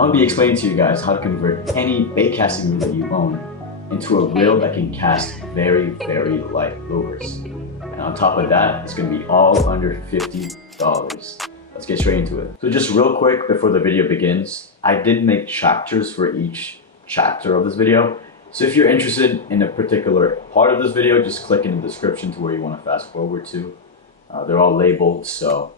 I'm going to be explaining to you guys how to convert any bait casting reel that you own into a reel that can cast very, very light lures. And on top of that, it's going to be all under $50. Let's get straight into it. So just real quick before the video begins, I did make chapters for each chapter of this video. So if you're interested in a particular part of this video, just click in the description to where you want to fast forward to. They're all labeled, so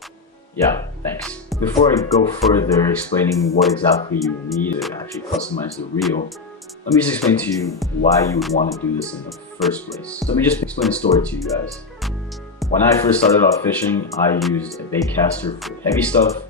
yeah, thanks. Before I go further explaining what exactly you need to actually customize the reel, let me just explain to you why you would want to do this in the first place. So let me just explain the story to you guys. When I first started off fishing, I used a baitcaster for heavy stuff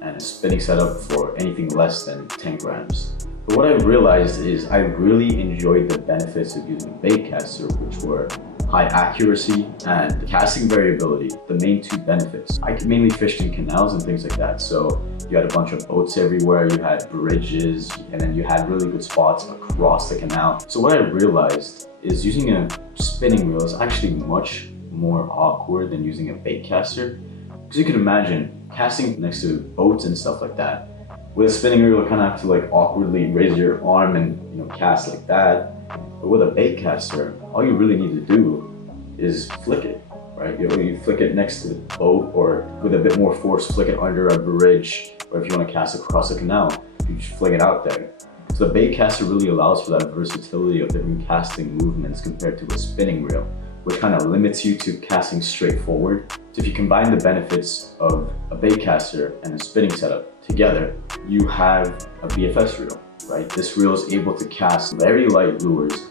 and a spinning setup for anything less than 10 grams. But what I realized is I really enjoyed the benefits of using a baitcaster, which were high accuracy and casting variability, the main two benefits. I mainly fished in canals and things like that, so you had a bunch of boats everywhere, you had bridges, and then you had really good spots across the canal. So what I realized is using a spinning reel is actually much more awkward than using a baitcaster. Because you can imagine casting next to boats and stuff like that. With a spinning reel, you kind of have to like awkwardly raise your arm and cast like that. But with a baitcaster, all you really need to do is flick it, right? You flick it next to the boat, or with a bit more force, flick it under a bridge, or if you want to cast across a canal, you just flick it out there. So the baitcaster really allows for that versatility of different casting movements compared to a spinning reel, which kind of limits you to casting straight forward. So if you combine the benefits of a baitcaster and a spinning setup together, you have a BFS reel, right? This reel is able to cast very light lures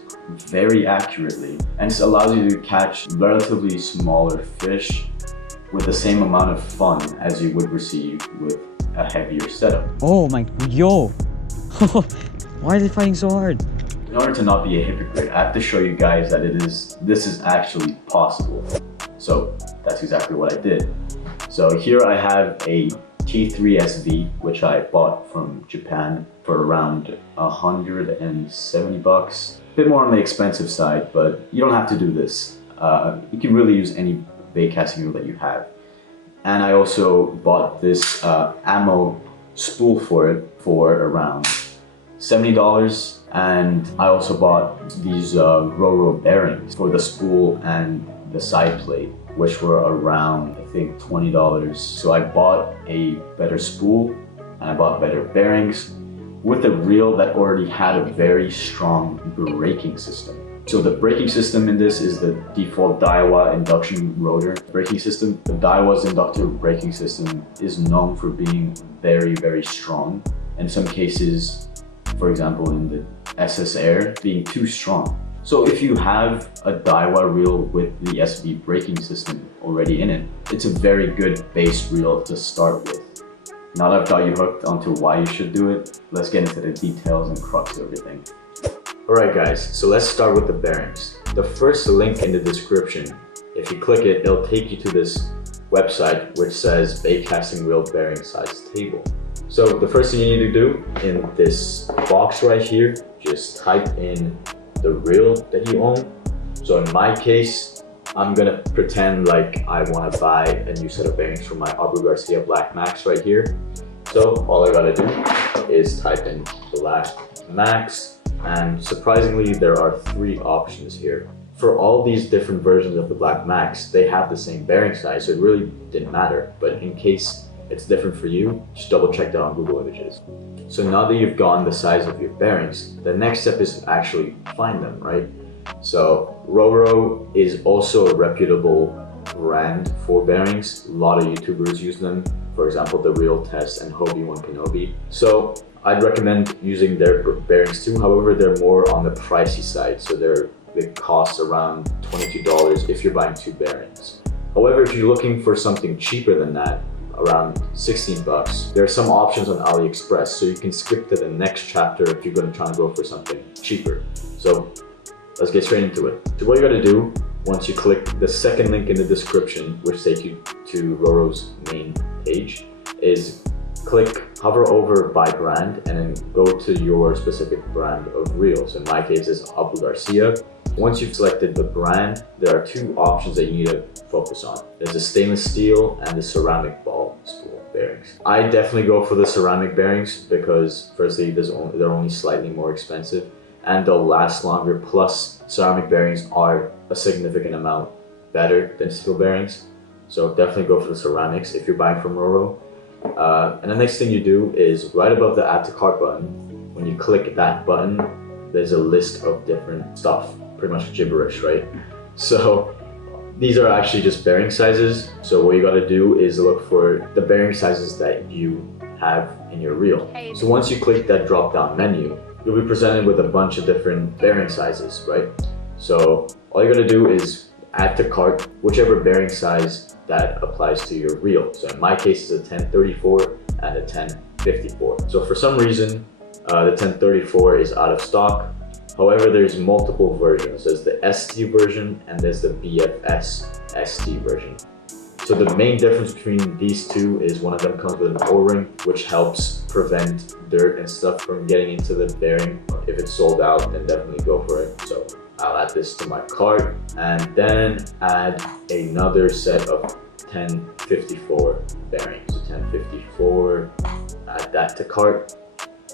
very accurately, and this allows you to catch relatively smaller fish with the same amount of fun as you would receive with a heavier setup. Oh my, yo! Why are they fighting so hard? In order to not be a hypocrite, I have to show you guys that this is actually possible. So that's exactly what I did. So here I have a T3 SV, which I bought from Japan for around 170 bucks. A bit more on the expensive side, but you don't have to do this. You can really use any bait casting reel that you have. And I also bought this ammo spool for it for around $70. And I also bought these row bearings for the spool and the side plate, which were around, I think, $20. So I bought a better spool and I bought better bearings with a reel that already had a very strong braking system. So the braking system in this is the default Daiwa induction rotor braking system. The Daiwa's inductor braking system is known for being very, very strong. In some cases, for example, in the SS Air, being too strong. So if you have a Daiwa reel with the SV braking system already in it, it's a very good base reel to start with. Now that I've got you hooked onto why you should do it, let's get into the details and crux of everything. Alright guys, so let's start with the bearings. The first link in the description, if you click it, it'll take you to this website which says bait casting reel bearing size table. So the first thing you need to do in this box right here, just type in the reel that you own. So in my case, I'm gonna pretend like I want to buy a new set of bearings for my Abu Garcia Black Max right here. So all I gotta do is type in Black Max, and surprisingly there are 3 options here. For all these different versions of the Black Max, they have the same bearing size, so it really didn't matter. But in case it's different for you, just double check that on Google Images. So now that you've gotten the size of your bearings, the next step is to actually find them, right? So Roro is also a reputable brand for bearings. A lot of YouTubers use them. For example, The Real Test and Hobie One Kenobi. So I'd recommend using their bearings too. However, they're more on the pricey side. So they cost around $22 if you're buying 2 bearings. However, if you're looking for something cheaper than that, around 16 bucks. There are some options on AliExpress, so you can skip to the next chapter if you're going to try and go for something cheaper. So let's get straight into it. So what you got to do once you click the second link in the description, which takes you to Roro's main page, is hover over by brand and then go to your specific brand of reel. So in my case, it's Abu Garcia. Once you've selected the brand, there are 2 options that you need to focus on. There's the stainless steel and the ceramic ball spool. bearings. I definitely go for the ceramic bearings because firstly, they're only slightly more expensive and they'll last longer. Plus, ceramic bearings are a significant amount better than steel bearings. So definitely go for the ceramics if you're buying from Roro. And the next thing you do is right above the add to cart button, when you click that button, there's a list of different stuff, pretty much gibberish, right? So these are actually just bearing sizes. So what you gotta do is look for the bearing sizes that you have in your reel. So once you click that drop down menu, you'll be presented with a bunch of different bearing sizes, right? So all you gotta do is add to cart whichever bearing size that applies to your reel. So in my case, it's a 1034 and a 1054. So for some reason, the 1034 is out of stock. However, there's multiple versions. There's the ST version and there's the BFS ST version. So the main difference between these two is one of them comes with an O-ring, which helps prevent dirt and stuff from getting into the bearing. If it's sold out, then definitely go for it. So I'll add this to my cart and then add another set of 1054 bearings. So 1054, add that to cart.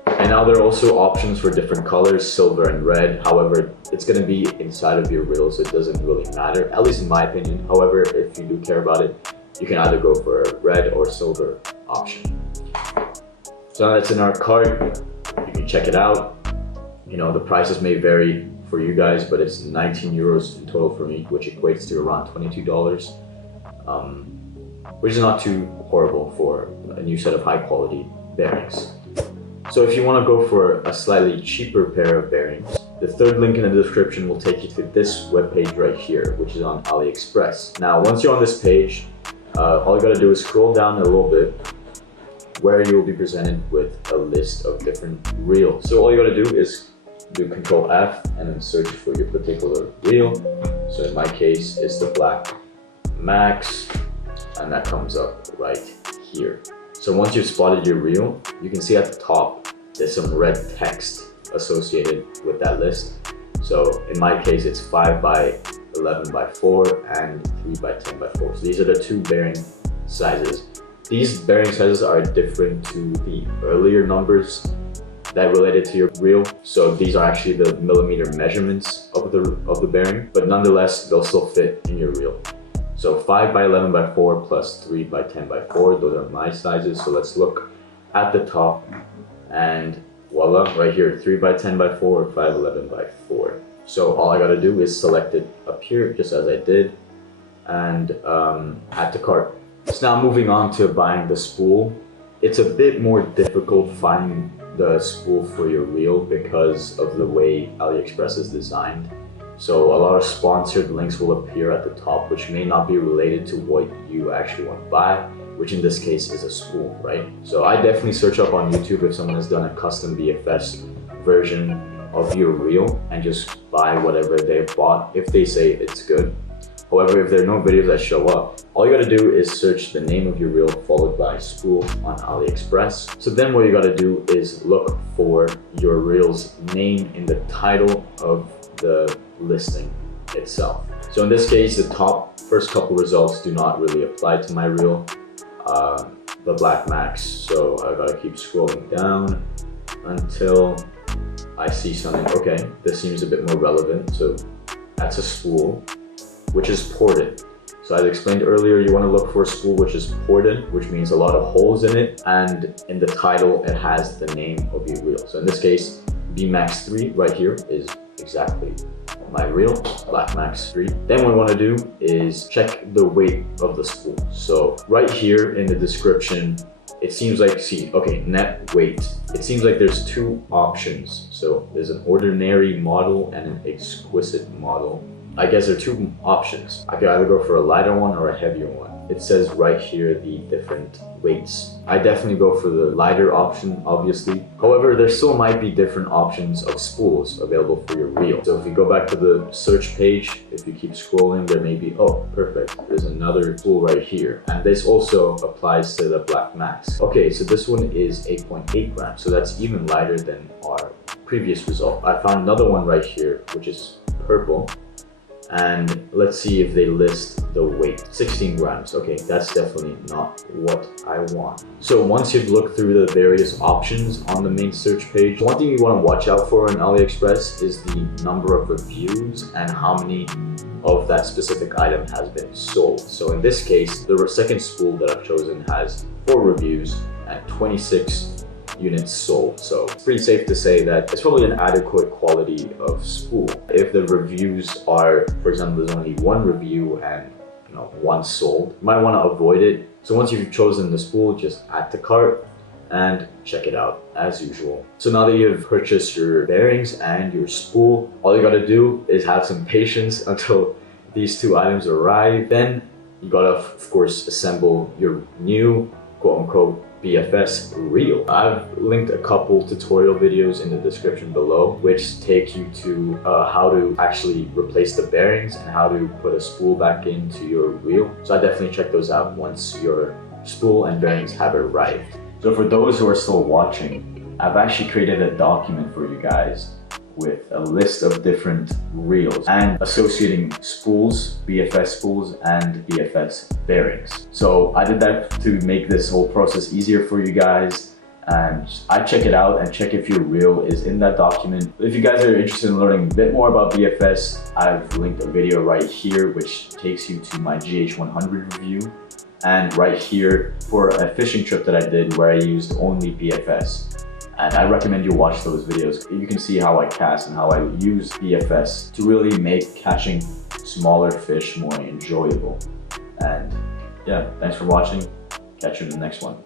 And now there are also options for different colors, silver and red. However, it's going to be inside of your reel, so it doesn't really matter, at least in my opinion. However, if you do care about it, you can either go for a red or silver option. So now that's in our cart. You can check it out. You know, the prices may vary for you guys, but it's 19 euros in total for me, which equates to around $22, which is not too horrible for a new set of high quality bearings. So if you want to go for a slightly cheaper pair of bearings, the third link in the description will take you to this webpage right here, which is on AliExpress. Now, once you're on this page, all you gotta do is scroll down a little bit where you will be presented with a list of different reels. So all you gotta do is do Control F and then search for your particular reel. So in my case, it's the Black Max, and that comes up right here. So once you've spotted your reel, you can see at the top, there's some red text associated with that list. So in my case, it's 5 by 11 by 4 and 3 by 10 by 4. So these are the two bearing sizes. These bearing sizes are different to the earlier numbers that related to your reel. So these are actually the millimeter measurements of the bearing, but nonetheless, they'll still fit in your reel. So 5 by 11 by 4 plus 3 by 10 by 4, those are my sizes. So let's look at the top and voila, right here, 3 by 10 by 4, 5, 11 by 4. So all I gotta do is select it up here, just as I did, and add to cart. So now moving on to buying the spool. It's a bit more difficult finding the spool for your reel because of the way AliExpress is designed. So a lot of sponsored links will appear at the top, which may not be related to what you actually want to buy, which in this case is a spool, right? So I definitely search up on YouTube if someone has done a custom BFS version of your reel and just buy whatever they've bought if they say it's good. However, if there are no videos that show up, all you gotta do is search the name of your reel followed by spool on AliExpress. So then what you gotta do is look for your reel's name in the title of the listing itself. So in this case, the first couple results do not really apply to my reel, the Black Max. So I gotta keep scrolling down until I see something. Okay, this seems a bit more relevant. So that's a spool, which is ported. So as explained earlier, you want to look for a spool which is ported, which means a lot of holes in it, and in the title it has the name of your reel. So in this case, BMAX 3 right here is exactly my reel, Black Max 3. Then what we want to do is check the weight of the spool. So right here in the description, it seems like, net weight. It seems like there's two options. So there's an ordinary model and an exquisite model. I guess there are two options. I could either go for a lighter one or a heavier one. It says right here the different weights. I definitely go for the lighter option, obviously. However, there still might be different options of spools available for your reel. So if you go back to the search page, if you keep scrolling, there may be, oh, perfect. There's another spool right here. And this also applies to the Black Max. Okay, so this one is 8.8 grams. So that's even lighter than our previous result. I found another one right here, which is purple. and let's see if they list the weight. 16 grams. Okay, that's definitely not what I want. So once you've looked through the various options on the main search page, one thing you want to watch out for on AliExpress is the number of reviews and how many of that specific item has been sold. So in this case, the second spool that I've chosen has 4 reviews and 26 units sold. So it's pretty safe to say that it's probably an adequate quality of spool. If the reviews are, for example, there's only 1 review and 1 sold, you might want to avoid it. So once you've chosen the spool, just add to cart and check it out as usual. So now that you've purchased your bearings and your spool, all you gotta do is have some patience until these 2 items arrive. Then you gotta, of course, assemble your new quote-unquote BFS reel. I've linked a couple tutorial videos in the description below which take you to how to actually replace the bearings and how to put a spool back into your reel. So I definitely check those out once your spool and bearings have arrived. So for those who are still watching, I've actually created a document for you guys with a list of different reels and associating spools, BFS spools, and BFS bearings. So I did that to make this whole process easier for you guys, and I check it out and check if your reel is in that document. If you guys are interested in learning a bit more about BFS, I've linked a video right here which takes you to my GH100 review, and right here for a fishing trip that I did where I used only BFS. And I recommend you watch those videos. You can see how I cast and how I use BFS to really make catching smaller fish more enjoyable. And yeah, thanks for watching. Catch you in the next one.